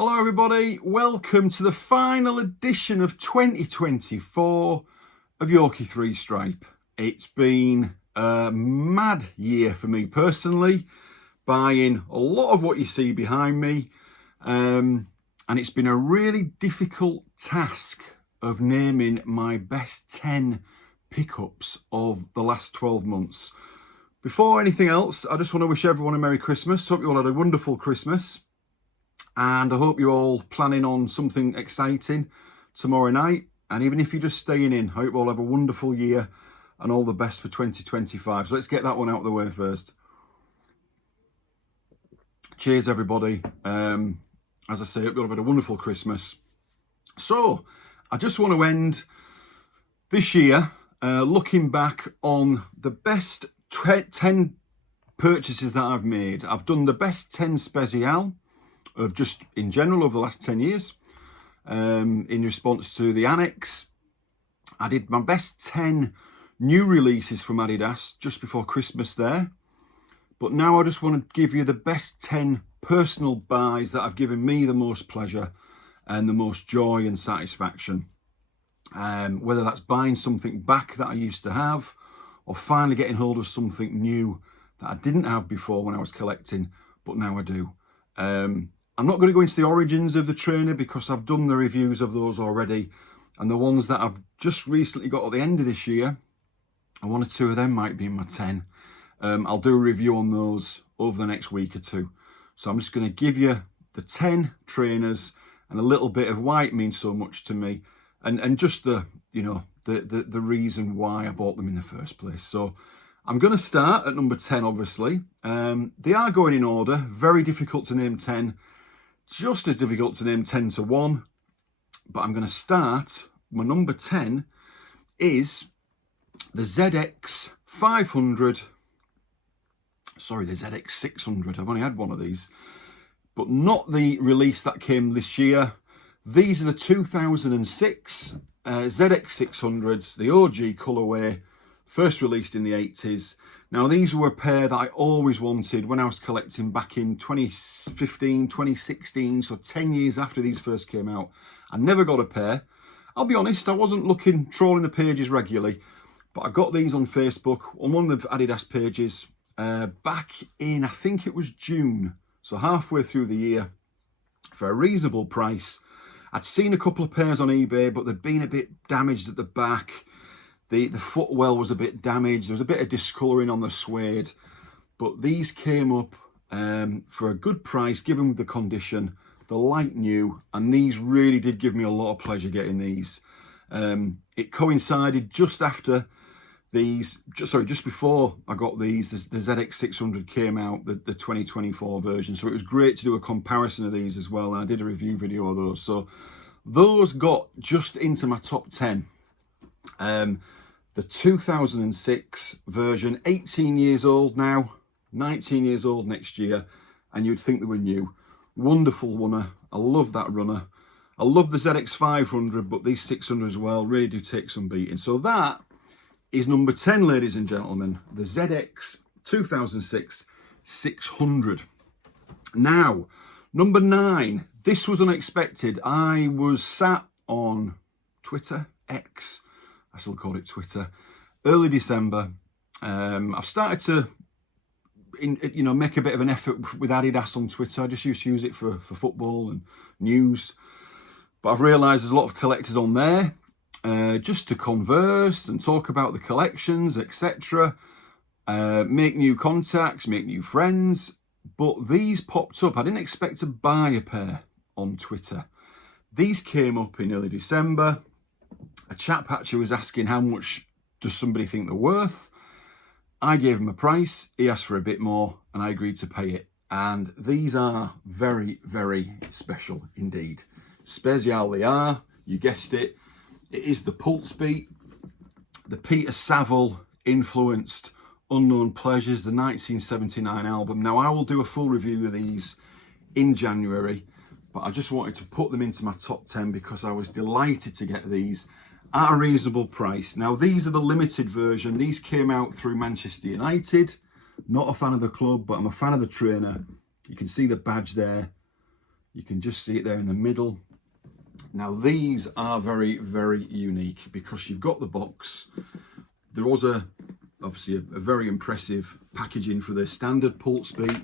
Hello everybody, welcome to the final edition of 2024 of Yorkie 3 Stripe. It's been a mad year for me personally, buying a lot of what you see behind me, and it's been a really difficult task of naming my best 10 pickups of the last 12 months. Before anything else, I just want to wish everyone a Merry Christmas. Hope you all had a wonderful Christmas. And I hope you're all planning on something exciting tomorrow night. And even if you're just staying in, I hope you all have a wonderful year and all the best for 2025. So let's get that one out of the way first. Cheers, everybody. As I say, I hope you all have had a wonderful Christmas. So I just want to end this year looking back on the best 10 purchases that I've made. I've done the best 10 Speal of just in general over the last 10 years. In response to the annex, I did my best 10 new releases from Adidas just before Christmas there. But now I just want to give you the best 10 personal buys that have given me the most pleasure and the most joy and satisfaction. Whether that's buying something back that I used to have, or finally getting hold of something new that I didn't have before when I was collecting, but now I do. I'm not going to go into the origins of the trainer because I've done the reviews of those already, and the ones that I've just recently got at the end of this year, and one or two of them might be in my 10. I'll do a review on those over the next week or two. So I'm just going to give you the 10 trainers and a little bit of why it means so much to me, and just the reason why I bought them in the first place. So I'm going to start at number 10, obviously. They are going in order. Very difficult to name 10. Just as difficult to name 10 to 1. But I'm going to start. My number 10 is the ZX 500. Sorry, the ZX 600. I've only had one of these. But not the release that came this year. These are the 2006 ZX 600s, the OG colourway. First released in the 80s. Now these were a pair that I always wanted when I was collecting back in 2015, 2016, so 10 years after these first came out. I never got a pair. I'll be honest, I wasn't trawling the pages regularly, but I got these on Facebook, on one of the Adidas pages, back in, I think it was June, so halfway through the year, for a reasonable price. I'd seen a couple of pairs on eBay, but they'd been a bit damaged at the back. The footwell was a bit damaged. There was a bit of discolouring on the suede, but these came up for a good price, given the condition. They're like new, and these really did give me a lot of pleasure getting these. It coincided just after these, just before I got these, the ZX 600 came out, the 2024 version. So it was great to do a comparison of these as well. And I did a review video of those. So those got just into my top 10. The 2006 version, 18 years old now, 19 years old next year, and you'd think they were new. Wonderful runner. I love that runner. I love the ZX 500, but these 600 as well really do take some beating. So that is number 10, ladies and gentlemen, the ZX 2006 600. Now, number 9, this was unexpected. I was sat on Twitter, X, I still call it Twitter, early December. I've started to, make a bit of an effort with Adidas on Twitter. I just used to use it for football and news. But I've realised there's a lot of collectors on there, just to converse and talk about the collections, etc. Make new contacts, make new friends. But these popped up. I didn't expect to buy a pair on Twitter. These came up in early December. A chap actually was asking how much does somebody think they're worth. I gave him a price, he asked for a bit more, and I agreed to pay it. And these are very, very special indeed. Speal they are, you guessed it. It is the Pulse Beat, the Peter Saville influenced Unknown Pleasures, the 1979 album. Now I will do a full review of these in January, but I just wanted to put them into my top 10 because I was delighted to get these at a reasonable price. Now these are the limited version. These came out through Manchester United. Not a fan of the club, but I'm a fan of the trainer. You can see the badge there. You can just see it there in the middle. Now these are very, very unique because you've got the box. There was obviously a very impressive packaging for the standard pulse beat,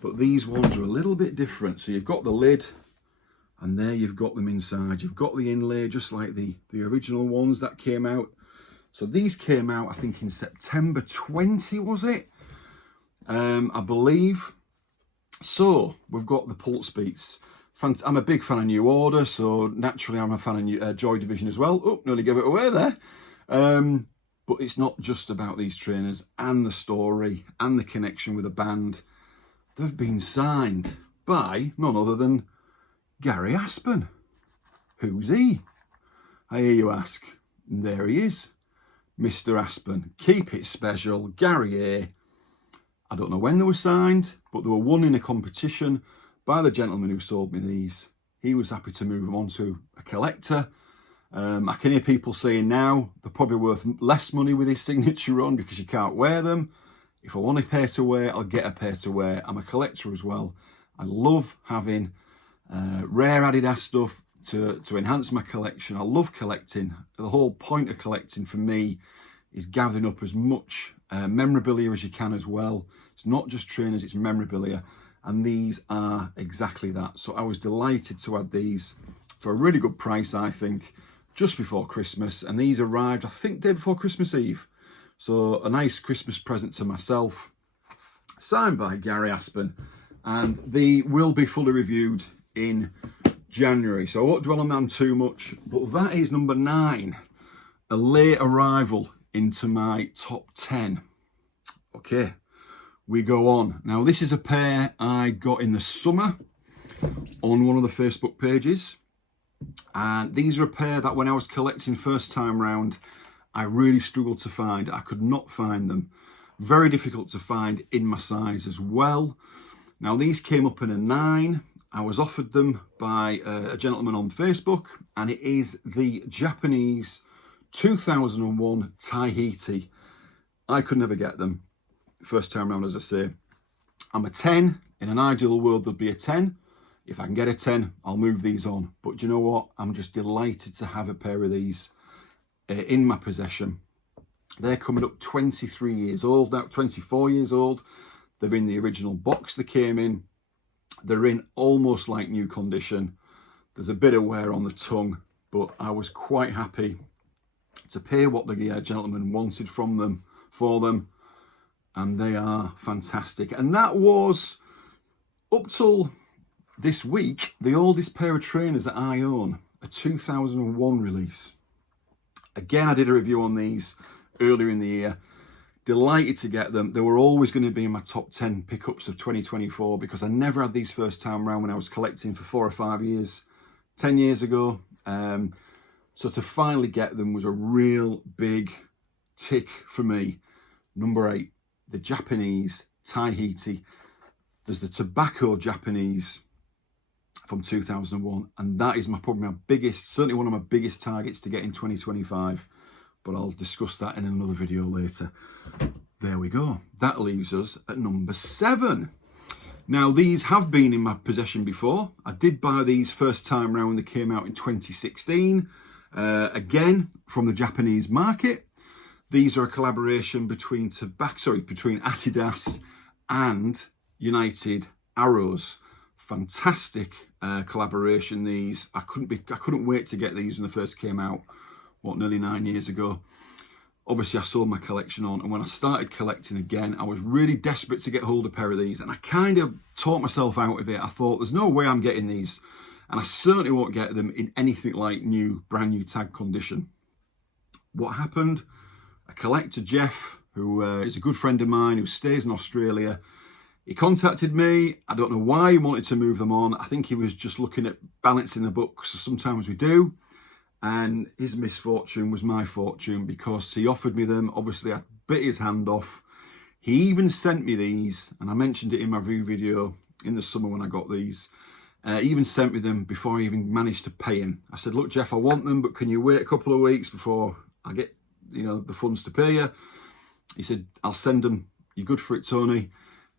but these ones are a little bit different. So you've got the lid, and there you've got them inside. You've got the inlay, just like the original ones that came out. So these came out, I think, in September 20, was it? I believe. So we've got the pulse beats. I'm a big fan of New Order, so naturally I'm a fan of Joy Division as well. Oh, nearly gave it away there. But it's not just about these trainers and the story and the connection with the band. They've been signed by none other than Gary Aspen. Who's he? I hear you ask. And there he is, Mr. Aspen. Keep it special, Gary A. I don't know when they were signed, but they were won in a competition by the gentleman who sold me these. He was happy to move them on to a collector. I can hear people saying now they're probably worth less money with his signature on because you can't wear them. If I want a pair to wear, I'll get a pair to wear. I'm a collector as well. I love having rare Adidas stuff to enhance my collection. I love collecting. The whole point of collecting for me is gathering up as much memorabilia as you can as well. It's not just trainers, it's memorabilia. And these are exactly that. So I was delighted to add these for a really good price, I think, just before Christmas. And these arrived, I think, day before Christmas Eve. So a nice Christmas present to myself, signed by Gary Aspen. And they will be fully reviewed in January. So I won't dwell on them too much, but that is number 9, a late arrival into my top 10. Okay. We go on. Now this is a pair I got in the summer on one of the Facebook pages, and these are a pair that when I was collecting first time round I really struggled to find. I could not find them. Very difficult to find in my size as well. Now these came up in a 9. I was offered them by a gentleman on Facebook, and it is the Japanese 2001 Taihei. I could never get them first time around, as I say. I'm a 10. In an ideal world, there'd be a 10. If I can get a 10, I'll move these on. But do you know what? I'm just delighted to have a pair of these in my possession. They're coming up 23 years old now, 24 years old. They're in the original box they came in. They're in almost like new condition. There's a bit of wear on the tongue, but I was quite happy to pay what the gentleman wanted from them for them. And they are fantastic. And that was, up till this week, the oldest pair of trainers that I own, a 2001 release. Again, I did a review on these earlier in the year. Delighted to get them. They were always going to be in my top 10 pickups of 2024 because I never had these first time round when I was collecting for 4 or 5 years, 10 years ago. So to finally get them was a real big tick for me. Number 8. The Japanese Taihei. There's the tobacco Japanese from 2001, and that is probably my biggest, certainly one of my biggest targets to get in 2025, but I'll discuss that in another video later. There we go. That leaves us at number 7. Now these have been in my possession before. I did buy these first time round when they came out in 2016, again from the Japanese market. These are a collaboration between Adidas and United Arrows. Fantastic collaboration. These I couldn't wait to get these when they first came out. What, nearly 9 years ago. Obviously, I sold my collection on, and when I started collecting again, I was really desperate to get hold of a pair of these, and I kind of talked myself out of it. I thought, there's no way I'm getting these, and I certainly won't get them in anything like brand new tag condition. What happened? A collector, Jeff, who is a good friend of mine who stays in Australia, he contacted me. I don't know why he wanted to move them on. I think he was just looking at balancing the books, sometimes we do. And his misfortune was my fortune because he offered me them. Obviously, I bit his hand off. He even sent me these, and I mentioned it in my review video in the summer when I got these. He even sent me them before I even managed to pay him. I said, look, Jeff, I want them, but can you wait a couple of weeks before I get, the funds to pay you? He said, I'll send them. You're good for it, Tony.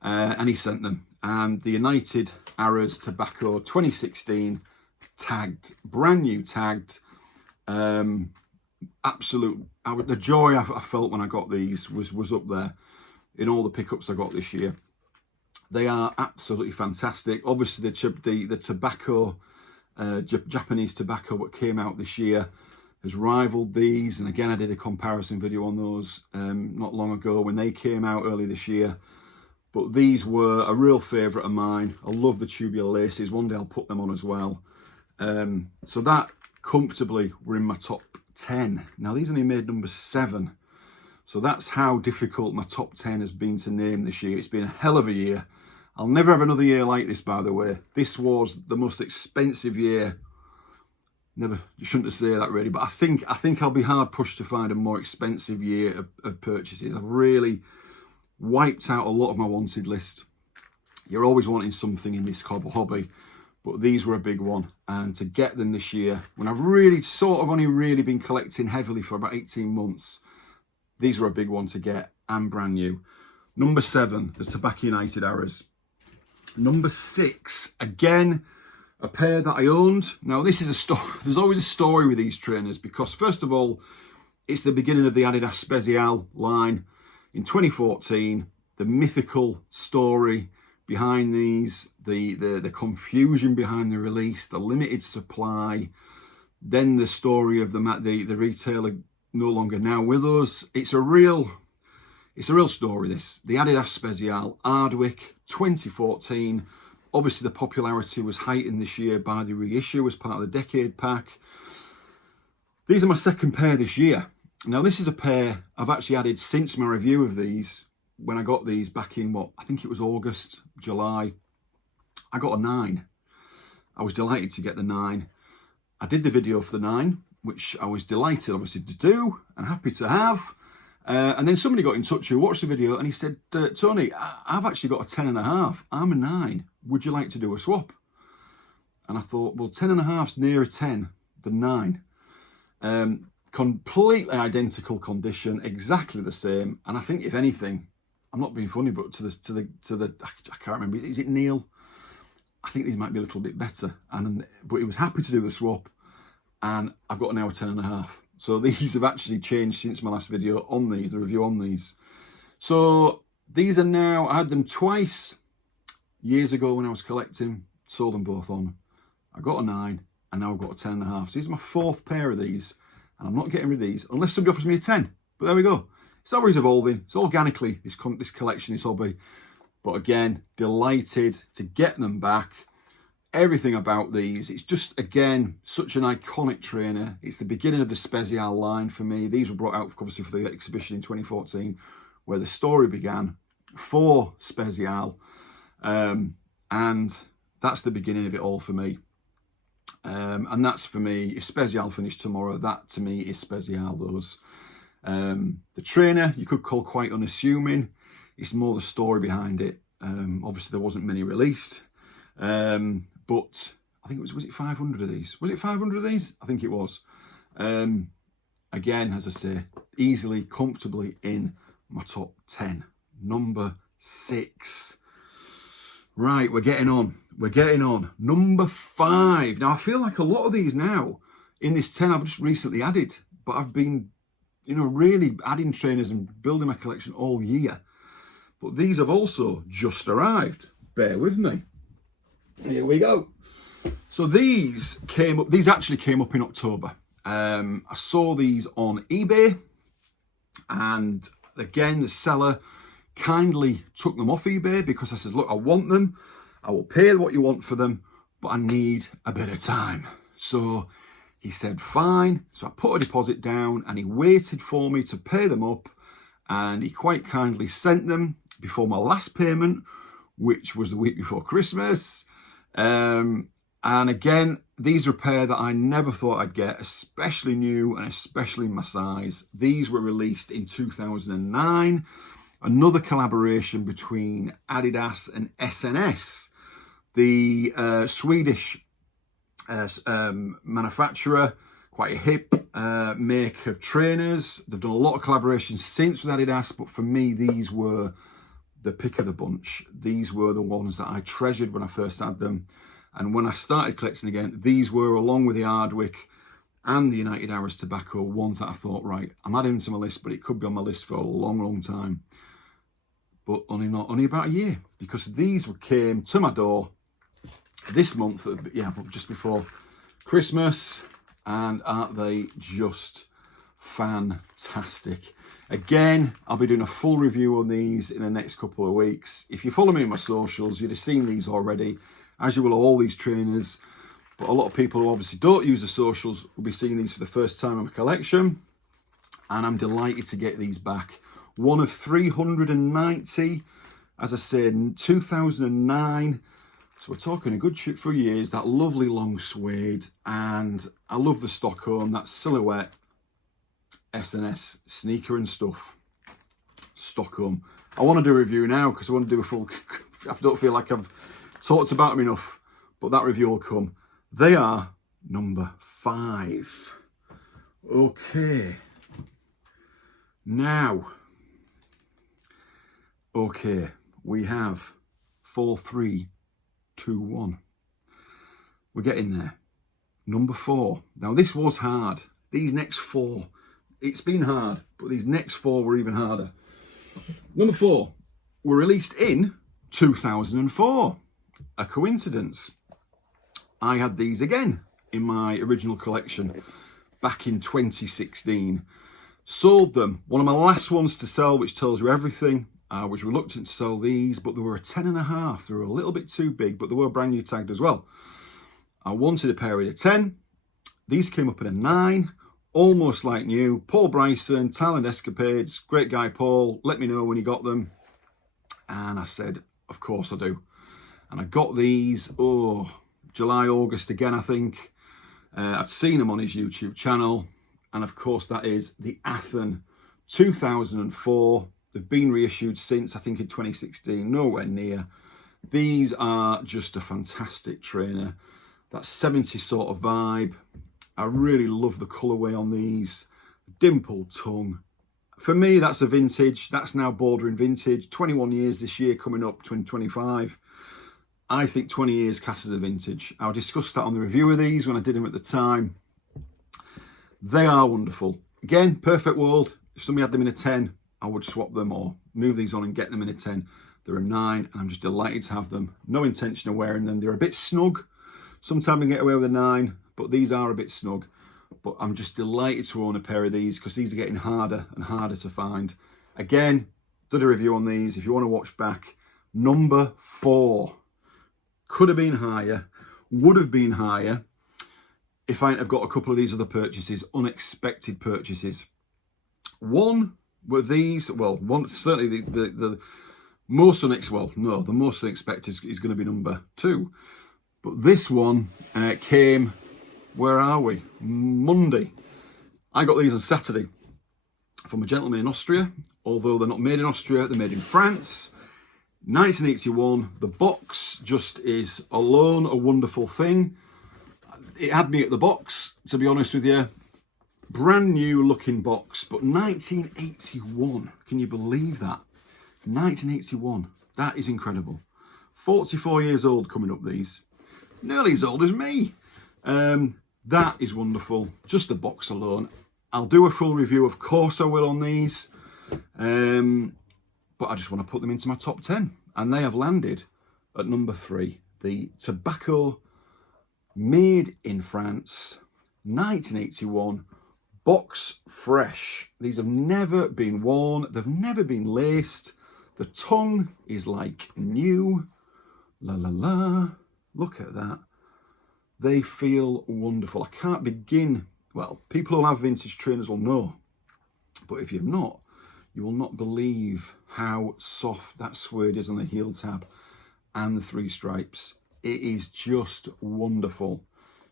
And he sent them. and the United Arrows Tobacco 2016 tagged, brand new tagged. Absolute, the joy I felt when I got these was up there in all the pickups I got this year. They are absolutely fantastic. Obviously the tobacco, Japanese tobacco what came out this year has rivaled these, and again I did a comparison video on those not long ago when they came out early this year. But these were a real favourite of mine. I love the tubular laces. One day I'll put them on as well. So that comfortably were in my top 10. Now these only made number 7. So that's how difficult my top 10 has been to name this year. It's been a hell of a year. I'll never have another year like this, by the way. This was the most expensive year. Never, you shouldn't say that really, but I think I'll be hard pushed to find a more expensive year of purchases. I've really wiped out a lot of my wanted list. You're always wanting something in this hobby, but these were a big one. And to get them this year, when I've really sort of only really been collecting heavily for about 18 months, these were a big one to get and brand new. Number 7, the Tobacco United Arrows. Number 6, again, a pair that I owned. Now this is a story. There's always a story with these trainers because first of all, it's the beginning of the Adidas Speal line. In 2014, the mythical story behind these, the confusion behind the release, the limited supply, then the story of the retailer no longer now with us. It's a real story, this. The Adidas Speal Ardwick 2014. Obviously the popularity was heightened this year by the reissue as part of the Decade Pack. These are my second pair this year. Now this is a pair I've actually added since my review of these. When I got these back in I think it was August, July, I got a 9. I was delighted to get the 9. I did the video for the 9, which I was delighted obviously to do and happy to have. And then somebody got in touch who watched the video and he said, Tony, I've actually got a 10.5. I'm a 9. Would you like to do a swap? And I thought, well, 10.5's nearer 10 than 9. Completely identical condition, exactly the same. And I think if anything, I'm not being funny, but to the I can't remember, is it Neil? I think these might be a little bit better. But he was happy to do the swap, and I've got now a 10.5. So these have actually changed since my last video on these, the review on these. So these are now, I had them twice years ago when I was collecting, sold them both on. I got a 9 and now I've got a 10.5. So these are my 4th pair of these, and I'm not getting rid of these unless somebody offers me a 10. But there we go. It's always evolving. It's organically, this collection, this hobby. But again, delighted to get them back. Everything about these, it's just, again, such an iconic trainer. It's the beginning of the Speal line for me. These were brought out obviously for the exhibition in 2014 where the story began for Speal, and that's the beginning of it all for me. And that's for me, if Speal finished tomorrow, that to me is Speal. Those the trainer you could call quite unassuming. It's more the story behind it. Obviously there wasn't many released, but I think was it 500 of these? Was it 500 of these? I think it was. Again, as I say, easily, comfortably in my top 10. Number 6. Right, we're getting on. We're getting on. Number 5. Now, I feel like a lot of these now in this 10 I've just recently added, but I've been, really adding trainers and building my collection all year. But these have also just arrived. Bear with me. Here we go. So these actually came up in October. I saw these on eBay, and again, the seller kindly took them off eBay because I said, look, I want them. I will pay what you want for them, but I need a bit of time. So he said, fine. So I put a deposit down and he waited for me to pay them up, and he quite kindly sent them before my last payment, which was the week before Christmas. And again, these are a pair that I never thought I'd get, especially new and especially in my size. These were released in 2009. Another collaboration between Adidas and SNS, the Swedish manufacturer, quite a hip make of trainers. They've done a lot of collaborations since with Adidas, but for me, these were the pick of the bunch. These were the ones that I treasured when I first had them. And when I started collecting again, these were, along with the Ardwick and the United Arrows Tobacco, ones that I thought, right, I'm adding them to my list, but it could be on my list for a long, long time. But only about a year, because these came to my door this month, yeah, just before Christmas, and aren't they just fantastic? Again, I'll be doing a full review on these in the next couple of weeks. If you follow me on my socials, you'd have seen these already, as you will all these trainers. But a lot of people who obviously don't use the socials will be seeing these for the first time in my collection. And I'm delighted to get these back. One of 390, as I said, in 2009. So we're talking a good few years. That lovely long suede. And I love the Stockholm, that silhouette. SNS sneaker and stuff. Stockholm. I want to do a review now because I want to do a full... I don't feel like I've talked about them enough. But that review will come. They are number 5. Okay. Now, okay, we have 4, 3, 2, 1. We're getting there. Number 4. Now, this was hard. These next 4, it's been hard, but these next 4 were even harder. Number 4 were released in 2004. A coincidence. I had these again in my original collection back in 2016. Sold them. One of my last ones to sell, which tells you everything. I was reluctant to sell these, but they were a 10.5. They were a little bit too big, but they were brand new tagged as well. I wanted a pair at a 10. These came up at a 9, almost like new. Paul Bryson, Thailand Escapades, great guy Paul, let me know when he got them. And I said, of course I do. And I got these, July, August again, I think. I'd seen them on his YouTube channel. And of course, that is the AThn 2004. They've been reissued since, I think, in 2016, nowhere near. These are just a fantastic trainer. That 70s sort of vibe. I really love the colourway on these. Dimpled tongue. For me, that's a vintage. That's now bordering vintage. 21 years this year, coming up, 2025. I think 20 years counts as a vintage. I'll discuss that on the review of these when I did them at the time. They are wonderful. Again, perfect world. If somebody had them in a 10, I would swap them or move these on and get them in a 10. They're a 9, and I'm just delighted to have them. No intention of wearing them. They're a bit snug. Sometimes I can get away with a 9, but these are a bit snug. But I'm just delighted to own a pair of these because these are getting harder and harder to find. Again, did a review on these. If you want to watch back, number 4. Could have been higher, would have been higher if I hadn't have got a couple of these other purchases, unexpected purchases. One were these, well, one certainly the most unexpected, well, no, the most unexpected is going to be number 2. But this one came, where are we? Monday. I got these on Saturday from a gentleman in Austria. Although they're not made in Austria, they're made in France. 1981, the box just is alone a wonderful thing. It had me at the box, to be honest with you. Brand new looking box, but 1981, can you believe that? 1981, that is incredible. 44 years old coming up these. Nearly as old as me. That is wonderful, just the box alone. I'll do a full review, of course I will, on these. But I just want to put them into my top 10. And they have landed at number 3. The Tobacco made in France, 1981, box fresh. These have never been worn. They've never been laced. The tongue is like new. La la la. Look at that. They feel wonderful. I can't begin. Well, people who have vintage trainers will know. But if you've not, you will not believe how soft that suede is on the heel tab and the 3 stripes. It is just wonderful.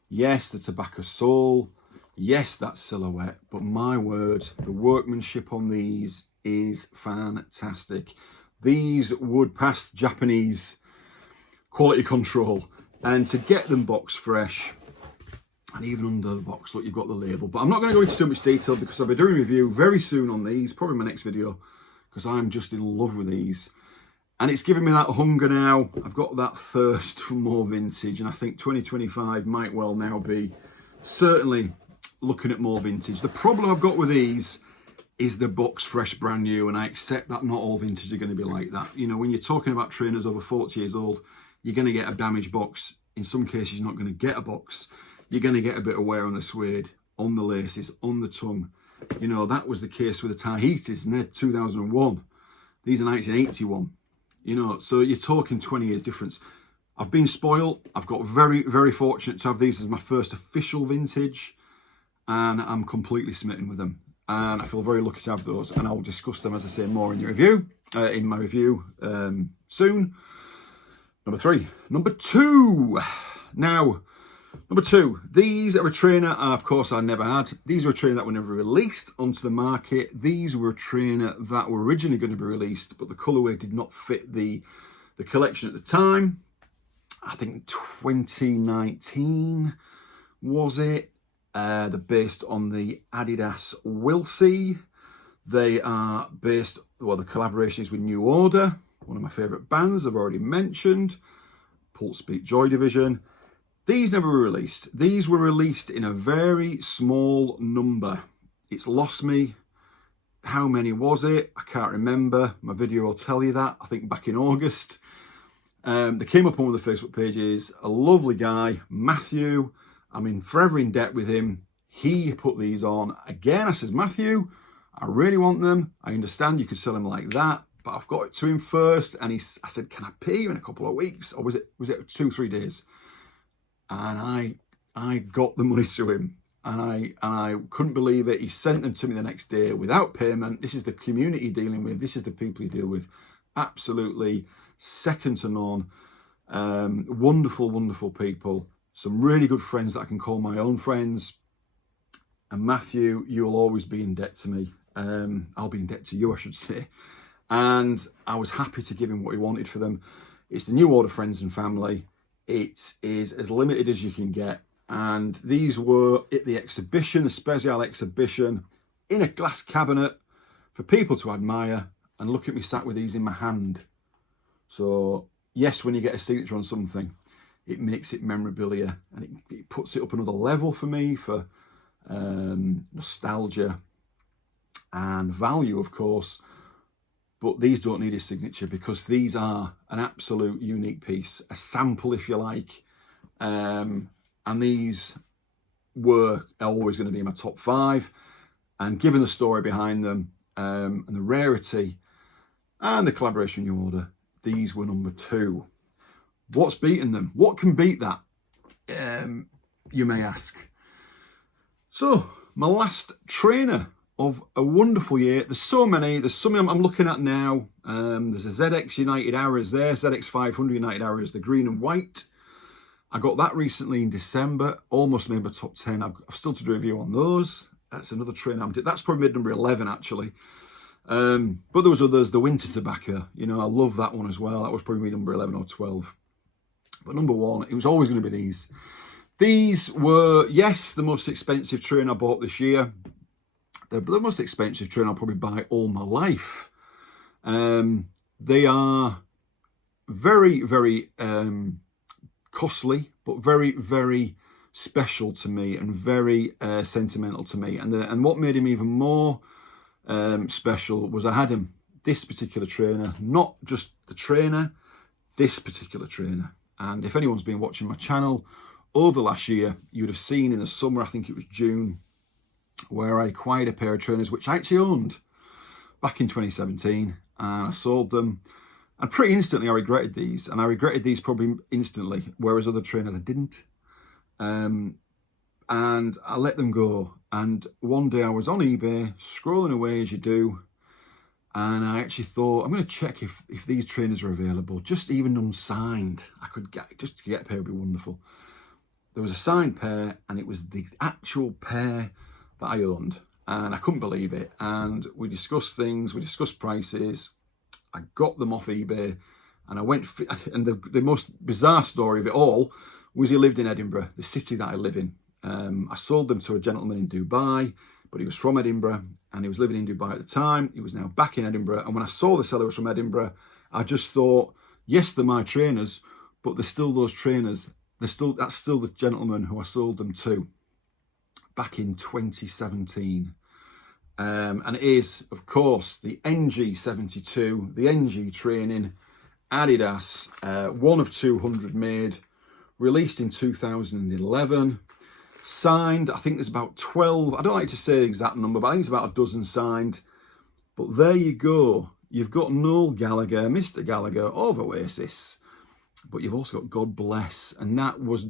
Yes, the tobacco sole. Yes, that silhouette. But my word, the workmanship on these is fantastic. These would pass Japanese quality control. And to get them box fresh, and even under the box, look, you've got the label. But I'm not going to go into too much detail because I'll be doing a review very soon on these, probably my next video, because I'm just in love with these. And it's giving me that hunger now. I've got that thirst for more vintage, and I think 2025 might well now be certainly looking at more vintage. The problem I've got with these is the box fresh, brand new, and I accept that not all vintage are going to be like that. You know, when you're talking about trainers over 40 years old, you're going to get a damaged box. In some cases, you're not going to get a box. You're going to get a bit of wear on the suede, on the laces, on the tongue. You know, that was the case with the Taihei's, and they're 2001. These are 1981. You know, so you're talking 20 years difference. I've been spoiled. I've got very, very fortunate to have these as my first official vintage, and I'm completely smitten with them. And I feel very lucky to have those, and I'll discuss them, as I say, more in the review, in my review soon. Number 3. Number 2. Now, number 2. These are a trainer, of course, I never had. These were a trainer that were never released onto the market. These were a trainer that were originally going to be released, but the colourway did not fit the collection at the time. I think 2019 was it. They're based on the Adidas Wilsey. They are based, well, the collaboration is with New Order, one of my favourite bands I've already mentioned, Pulse Beat Joy Division. These never were released. These were released in a very small number. It's lost me. How many was it? I can't remember. My video will tell you that. I think back in August. They came up on one of the Facebook pages. A lovely guy, Matthew. I'm forever in debt with him. He put these on. Again, I says, Matthew, I really want them. I understand you could sell them like that, but I've got it to him first. And I said, can I pay you in a couple of weeks? Or was it 2-3 days? And I got the money to him, and I couldn't believe it. He sent them to me the next day without payment. This is the community dealing with. This is the people you deal with. Absolutely second to none. Wonderful, wonderful people. Some really good friends that I can call my own friends. And Matthew, you'll always be in debt to me. I'll be in debt to you, I should say. And I was happy to give him what he wanted for them. It's the New Order friends and family. It is as limited as you can get. And these were at the exhibition, the Speal exhibition, in a glass cabinet for people to admire. And look at me sat with these in my hand. So yes, when you get a signature on something, it makes it memorabilia, and it puts it up another level for me for nostalgia and value, of course. But these don't need a signature, because these are an absolute unique piece, a sample, if you like. And these were always going to be in my top 5. And given the story behind them, and the rarity and the collaboration New Order, these were number 2. What's beaten them? What can beat that? You may ask. So, my last trainer of a wonderful year. There's so many. There's some I'm looking at now. There's a ZX United Arrows there, ZX 500 United Arrows, the green and white. I got that recently in December, almost made my top 10. I've still to do a review on those. That's another trainer. That's probably made number 11 actually. But there was others. The Winter Tobacco, you know, I love that one as well. That was probably number 11 or 12. But number 1, it was always going to be these. These were, yes, the most expensive trainer I bought this year. They're the most expensive trainer I'll probably buy all my life. They are very, very costly, but very, very special to me, and very sentimental to me. And what made him even more special was I had him, this particular trainer, not just the trainer, this particular trainer. And if anyone's been watching my channel over the last year, you would have seen in the summer, I think it was June, where I acquired a pair of trainers which I actually owned back in 2017, and I sold them, and pretty instantly I regretted these, and I regretted these probably instantly, whereas other trainers I didn't. And I let them go. And one day I was on eBay scrolling away as you do, and I actually thought, I'm going to check if these trainers are available, just even unsigned. I could get, just to get a pair would be wonderful. There was a signed pair, and it was the actual pair that I owned, and I couldn't believe it. And we discussed things, we discussed prices. I got them off eBay, and I went, and the most bizarre story of it all was he lived in Edinburgh, the city that I live in. I sold them to a gentleman in Dubai, but he was from Edinburgh, and he was living in Dubai at the time. He was now back in Edinburgh, and when I saw the seller was from Edinburgh, I just thought, yes, they're my trainers, but they're still those trainers. That's still the gentleman who I sold them to back in 2017. And it is, of course, the NG72, the NG training, Adidas, 1 of 200 made, released in 2011, signed, I think there's about 12, I don't like to say the exact number, but I think it's about a dozen signed. But there you go, you've got Noel Gallagher, Mr. Gallagher of Oasis, but you've also got God Bless, and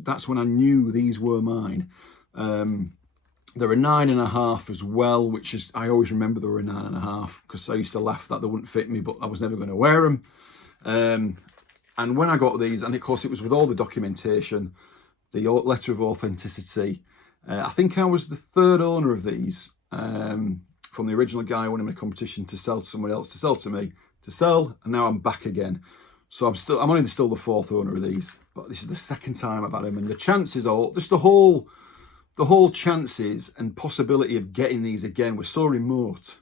that's when I knew these were mine. There are 9.5 as well, which is, I always remember there were 9.5 because I used to laugh that they wouldn't fit me, but I was never going to wear them. And when I got these, and of course it was with all the documentation, the letter of authenticity, I think I was the 3rd owner of these, from the original guy winning a competition to sell to someone else, to sell to me, to sell, and now I'm back again. So I'm only still the 4th owner of these, but this is the 2nd time I've had them, and the chances are, just the whole chances and possibility of getting these again were so remote.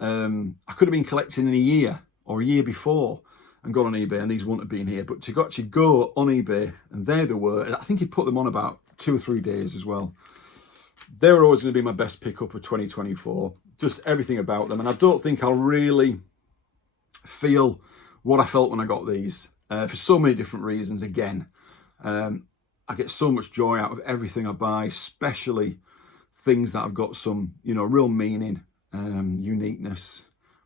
I could have been collecting in a year or a year before and gone on eBay, and these wouldn't have been here. But to actually go on eBay, and there they were, and I think he put them on about 2 or 3 days as well. They were always going to be my best pickup of 2024. Just everything about them, and I don't think I'll really feel what I felt when I got these for so many different reasons. Again, I get so much joy out of everything I buy, especially things that have got some, you know, real meaning, uniqueness,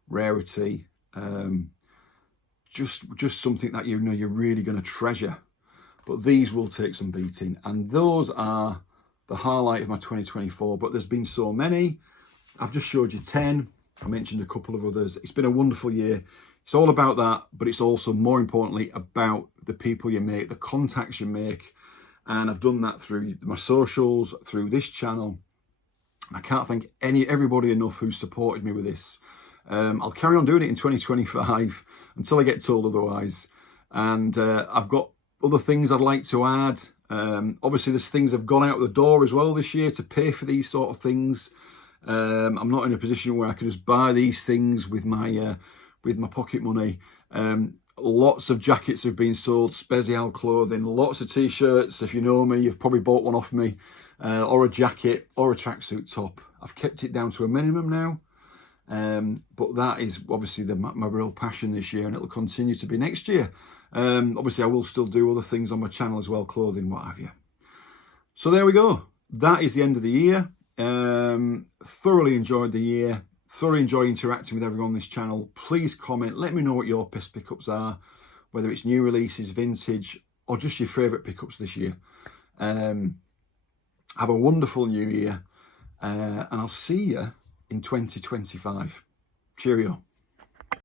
rarity, just something that you know you're really going to treasure. But these will take some beating, and those are the highlight of my 2024. But there's been so many. I've just showed you 10. I mentioned a couple of others. It's been a wonderful year. It's all about that, but it's also, more importantly, about the people you make, the contacts you make. And I've done that through my socials, through this channel. I can't thank everybody enough who supported me with this. I'll carry on doing it in 2025 until I get told otherwise. And I've got other things I'd like to add. Obviously, there's things have gone out the door as well this year to pay for these sort of things. I'm not in a position where I can just buy these things with my pocket money. Lots of jackets have been sold, Speal clothing, lots of t-shirts. If you know me, you've probably bought one off me, or a jacket or a tracksuit top. I've kept it down to a minimum now, but that is obviously my real passion this year, and it'll continue to be next year. Obviously, I will still do other things on my channel as well, clothing, what have you. So there we go. That is the end of the year. Thoroughly enjoyed the year. Thoroughly enjoy interacting with everyone on this channel. Please comment, let me know what your best pickups are, whether it's new releases, vintage, or just your favourite pickups this year. Have a wonderful new year, and I'll see you in 2025. Cheerio.